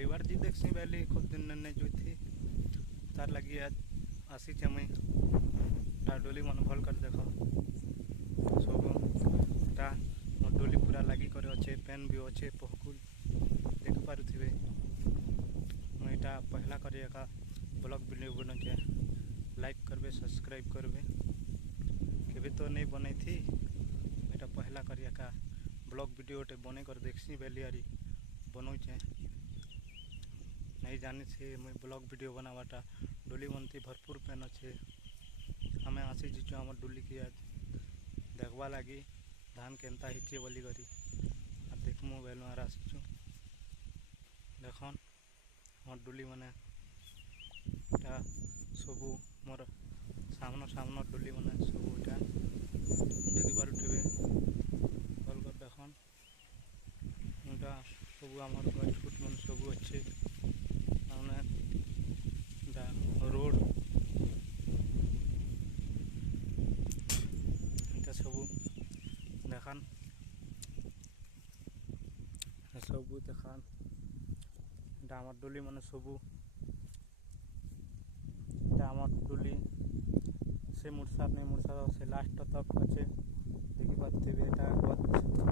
पहली बार जी देखसी बेली खुद दिन ने जो थी तार लगी आज आसी मुई डोली मन भल कर देख सब मोर डोली पूरा लगी कर अच्छे पेन भी अच्छे पहकुल देख पारे मुई पहला कर ब्लॉग वीडियो बने लाइक करबे सब्सक्राइब करबे केबे तो नहीं बनै थी मेरा पहला कर ब्लॉग वीडियो बने कर देखसी बेली आरी बनौचे नहीं जानी से मुई ब्लॉग वीडियो बनावाटा डोली मनती भरपूर पेन अच्छे हमें आसी जीचु आम डोली की आज देखवा लगी धान केन्ता हिचे बोली करी देखमु बेल मार आसीचु देखन मोर डोली मैंने सबू मोर सामना डोली मैंने सबू देखी पारे भल कर देखन सब आम गछफुट मन सब अच्छे रोड सब देखान सब देखान आम डोली मान सबू आम डोली से मुर्सार नहीं मुर्सार से लास्ट तक अच्छे देखी पारे गच